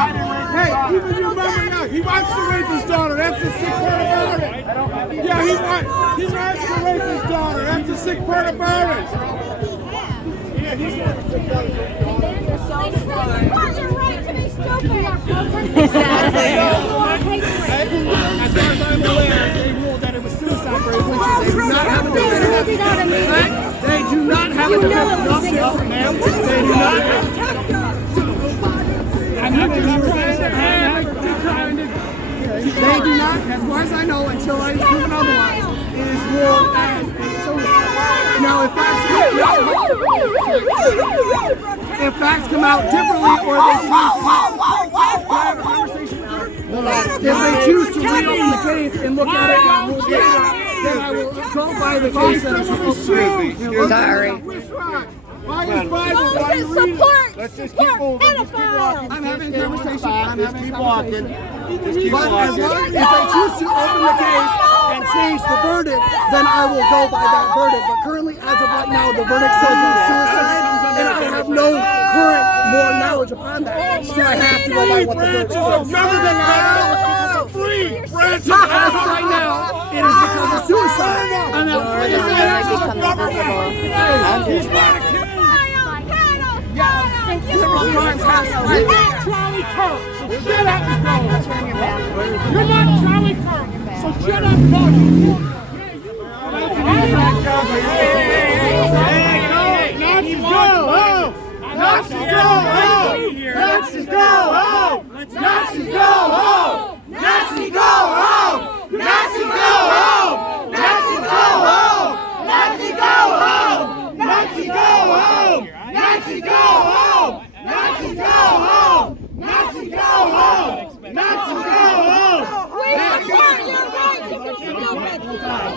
Hey, even your mother now, he wants to rape his daughter. That's the sick part about it. Yeah, he wants to rape his daughter. That's the sick part about it. Yeah, he's You're so smart. You're right to be stupid. As far as I'm aware, they ruled that it was suicide for his witches. They do not have a definitive. They do not have a definitive. They do not have. They do not, as far as I know, until I proven otherwise, it is ruled as a suicide. Now, if facts come out differently, or they choose to reopen the case and look at it and rule it out, then I will go by the case that is Sorry. Support! Let's just keep moving. I'm having a conversation. Just keep walking. But as long as they choose to open the case and change the verdict, then I will go by that verdict. But currently, as of right now, the verdict says it's suicide, and I have no current more knowledge upon that. So I have to go by what the verdict says. Free branches as of right now, it is because of suicide. And now, he's not a kid. Liberal crimes have You're not Charlie Kirk, so shut up and go. You're not Charlie Kirk, so shut up and go. Nazis go home! Nazis go home! Nazis go home! Nazis go home! Nazis go home! Nazis go home! Nazis go home! Nazis go home! Nazis go home! Nazis go home! Nazis go home! Nazis go home! Nazis go home! We support your right to be stupid.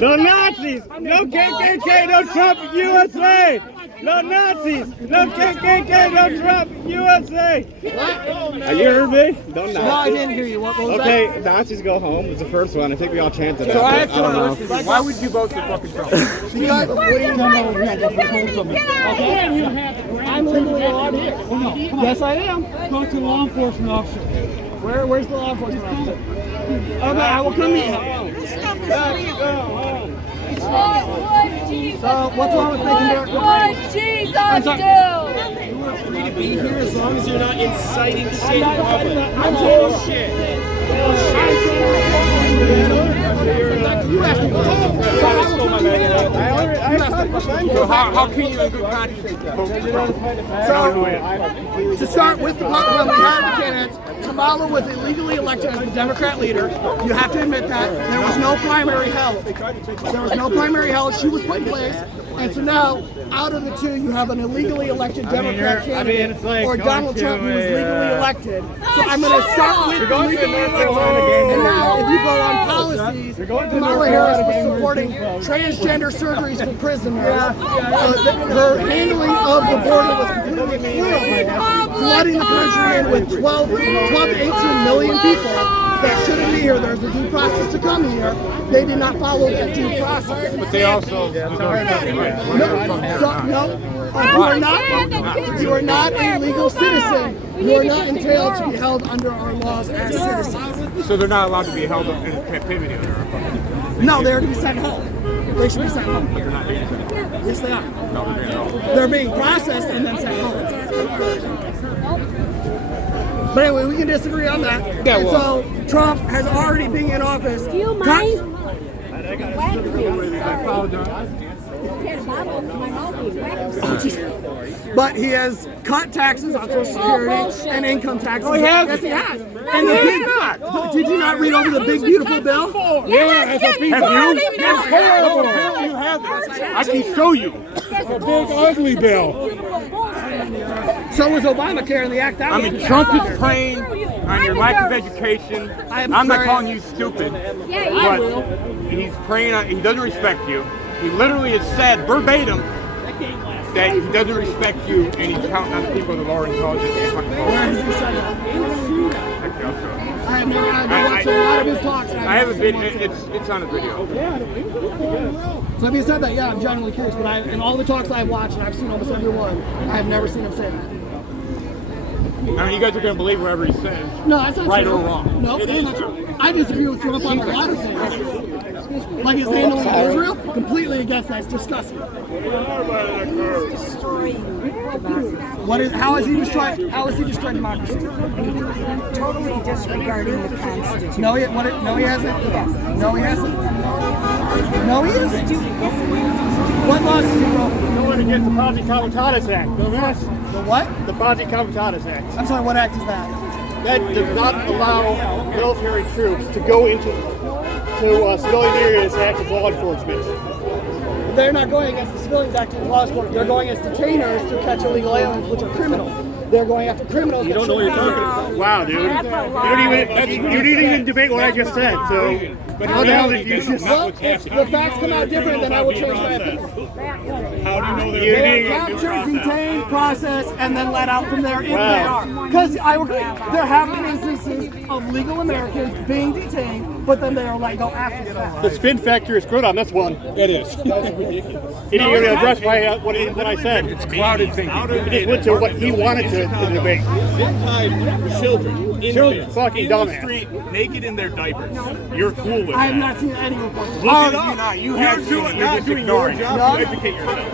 No Nazis! No KKK! No Trump USA! No Nazis! No KKK! No Trump USA! You heard me? Don't No, I didn't hear you. What was Okay, Nazis go home was the first one. I think we all chanted that. So I have don't know. why would you vote for fucking Trump? I'm legally allowed here. Yes, I am. Go to law enforcement officer. Where's the law enforcement officer? Okay, I will come meet him. So, what's wrong with making Derek What Jesus do? You are free to be here as long as you're not inciting shit in public. I'm Bullshit. How can you in good conscience? So, to start with the when we had the candidates, Kamala was illegally elected as the Democrat leader. You have to admit that. There was no primary held. There was no primary held. She was put in place. And so now, out of the two, you have an illegally elected Democrat candidate or Donald Trump who was legally elected. So I'm going to start with the legally elected. And now, if you go on policies, Kamala Harris was supporting transgender surgeries for prisoners. Her handling of the border was completely flawed, flooding the country in with 12 to 18 million people that shouldn't be here. There's a due process to come here. They did not follow that due process. But they also... You are not a legal citizen. You are not entitled to be held under our laws as citizens. So they're not allowed to be held up in captivity under our law? No, they are to be sent home. They should be sent home. Yes, they are. They're being processed and then sent home. But anyway, we can disagree on that. Yeah, and well. so Trump has already been in office. Do you mind? But he has cut taxes on Social Security and income taxes. Oh, he has? Yes, he has. And did you not read over the big beautiful bill? Yes, Have you? That's horrible. You have it. I can show you. A big ugly bill. So was Obamacare in the act. I mean, Trump is preying on your lack of education. I'm not calling you stupid, but he's preying on. He doesn't respect you. He literally has said verbatim that he doesn't respect you, and he's counting on the people of the lower intelligence. Where has he said that? I have never watched a lot of his talks. I have a video. It's on a video. So if he said that, yeah, I'm genuinely curious. But in all the talks I've watched, and I've seen almost every one, I have never seen him say that. me. I mean, you guys are going to believe whatever he says. No, that's not right true. or wrong. No, that's not true. I disagree with Trump on a lot of things. Like his handling of Israel, completely against that. It's disgusting. What is? How is he destroying? How is he destroying democracy? Totally disregarding the Constitution. No, he hasn't. No, he hasn't. No, he hasn't. What laws has he broken? Going against the Body Comitatus Act. The what? The Body Comitatus Act. I'm sorry. What act is that? That does not allow military troops to go into civilian areas to act as law enforcement. They're not going against the Civilians Act and law enforcement. They're going against detainers to catch illegal aliens, which are criminals. They're going after criminals. You don't know what you're talking about. Wow, dude. You didn't even debate what I just said. So, But how the hell did you just? Well, if the facts come out different, then I will change my opinion. How do you know They are captured, detained, processed, and then let out from there if they are. Because there have been instances of legal Americans being detained, but then they are let go after the fact. The spin factor is screwed on this one. It is. That's ridiculous. He didn't even address what I said. It's clouded thinking. He just went to what he wanted to debate. Zip-tied children, infants, fucking in the dumbass. street, naked in their diapers. You're cool with I have that. not seen any reports. Look at you not. You have You're seen it. not You're just doing your ignoring it. job to educate yourself.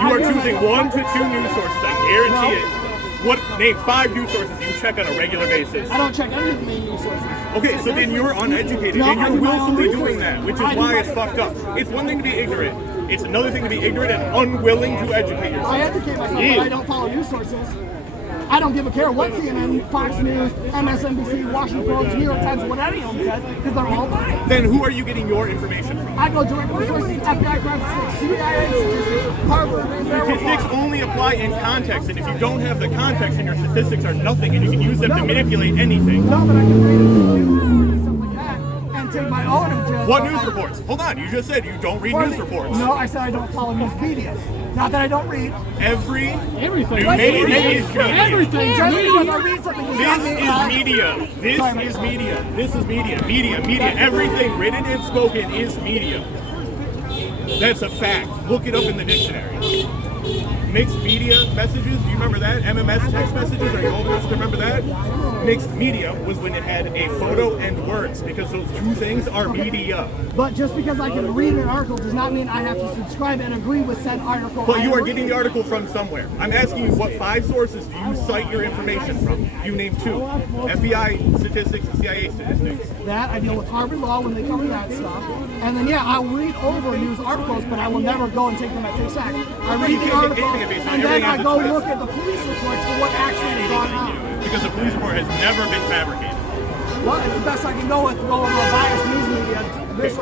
You are choosing 1 to 2 news sources. I guarantee it. Name 5 news sources you check on a regular basis. I don't check any of the main news sources. Okay, so then you're uneducated No, and I you're do my own willfully research. doing that, which I is do why my- it's fucked up. It's one thing to be ignorant. It's another thing to be ignorant and unwilling to educate I yourself. educate myself, but I don't follow news sources. I don't give a care what CNN, Fox News, MSNBC, Washington Post, New York Times, what any of them says, because they're all biased. Then who are you getting your information from? I go direct to sources, FBI crime statistics, CIA statistics, Harvard, Statistics only apply in context, and if you don't have the context, then your statistics are nothing, and you can use them to manipulate anything. No, but I can read news reports, stuff like that, and take my own agenda. What news reports? Hold on, you just said you don't read news reports. No, I said I don't follow news media. Not that I don't read. Everything Everything. news media is media. Everything. Just because I read something does not This mean is media. This is media. This is media. Media. Everything written and spoken is media. That's a fact. Look it up in the dictionary. Mixed media messages, do you remember that? MMS text messages, are you old enough to remember that? Mixed media was when it had a photo and words, because those two things are media. But just because I can read an article does not mean I have to subscribe and agree with said article. But you are getting the article from somewhere. I'm asking you, what 5 sources do you cite your information from? You name 2. FBI statistics and CIA statistics. that. I deal with Harvard Law when they cover that stuff. And then, yeah, I'll read over news articles, but I will never go and take them at face value. I read the article, and then I go look at the police reports for what actually has gone on. Because the police report has never been fabricated. Well, it's the best I can go with, go over a biased news media.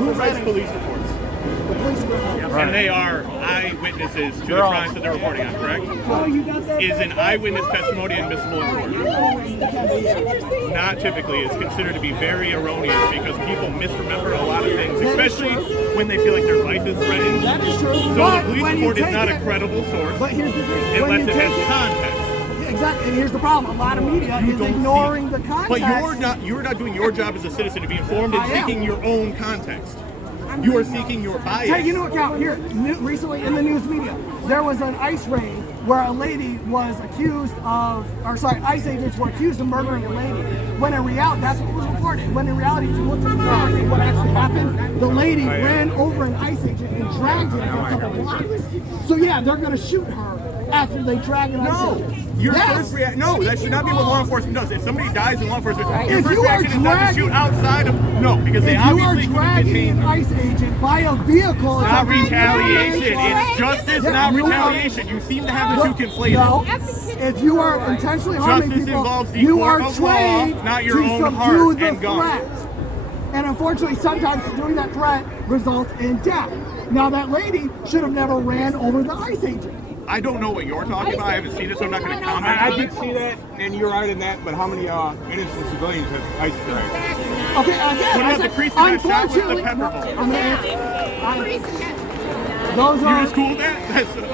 Who writes police reports? The police report. And they are eyewitnesses to the crimes that they're reporting on, correct? Is an eyewitness testimony admissible in court? Not typically. It's considered to be very erroneous because people misremember a lot of things, especially when they feel like their life is threatened. That is true. So But the police when you report is take not a it- credible source But here's the thing. when unless you it take has context. Exactly, and here's the problem. A lot of media is Don't ignoring see- the context. But you're not doing your job as a citizen to be informed and I am. seeking your own context. You are seeking your bias. Take into account, here, recently in the news media, there was an ICE raid where a lady was accused of, ICE agents were accused of murdering a lady. When in reality, that's what was reported. When in reality, if you look at the facts and what actually happened, the lady ran over an ICE agent and dragged him for a couple blocks. So yeah, they're gonna shoot her after they drag an ICE agent. Your Yes. first reaction, no, that should not be what law enforcement does. If somebody dies in law enforcement, your If first you are reaction is not to dragging- shoot outside of, no, because they If you are obviously couldn't dragging detain an them. ICE agent by a vehicle, Not it's a retaliation. It's justice, Yeah, not you are- retaliation. You seem to have the two conflated. No, if you are intentionally harming Justice people, involves the you court are of law, trained not your to own subdue heart the and gun. threat. And unfortunately, sometimes doing that threat results in death. Now, that lady should have never ran over the ICE agent. I don't know what you're talking about. I haven't seen it, so I'm not going to comment I on did it. see that, and you're right in that, but how many innocent civilians have ICE killed? Okay, again, What I about the said, priest who got shot with the unfortunately, pepper no, ball? I'm gonna answer. Those You're are. just cool with that? That's, just Would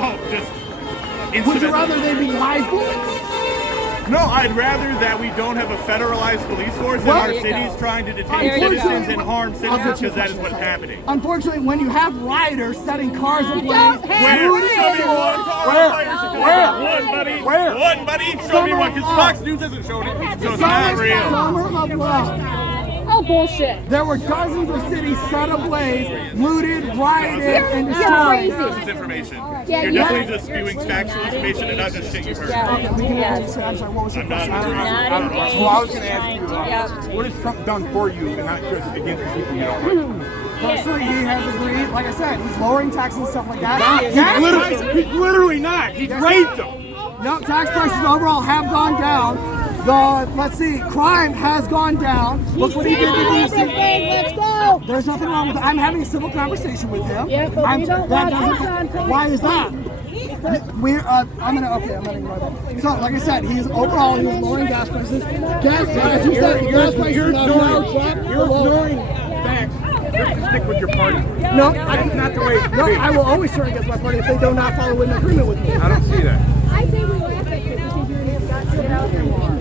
you incidental. rather they be live bullets? No, I'd rather that we don't have a federalized police force in our cities trying to detain citizens and harm citizens, because that is what's happening. Unfortunately, when you have rioters setting cars ablaze, Where? Show me one car on fire. One, buddy. One, buddy. Show me one, because Fox News hasn't shown it, so it's not real. Summer of love. Oh, bullshit. There were dozens of cities set ablaze, looted, rioted, and destroyed. This is information. You're definitely just spewing factual information and not just shit you've heard. I'm sorry, what was your question? I don't know. Well, I was going to ask you, what has Trump done for you and not just against the people you don't like? Personally, he has agreed, like I said, he's lowering taxes and stuff like that. He's literally not. He's raised them. No, tax prices overall have gone down. Let's see, crime has gone down. Look what he did to DC. Let's go. There's nothing wrong with it. I'm having a civil conversation with him. Yeah, but we don't want why is that? I'm gonna ignore that. So, like I said, he is lowering gas prices. As you said, gas prices have now dropped. You're ignoring facts. Just stick with your party. No, that's not the way. No, I will always turn against my party if they do not follow an agreement with me. I don't see that. I say we laugh at you because you have got to get out there more.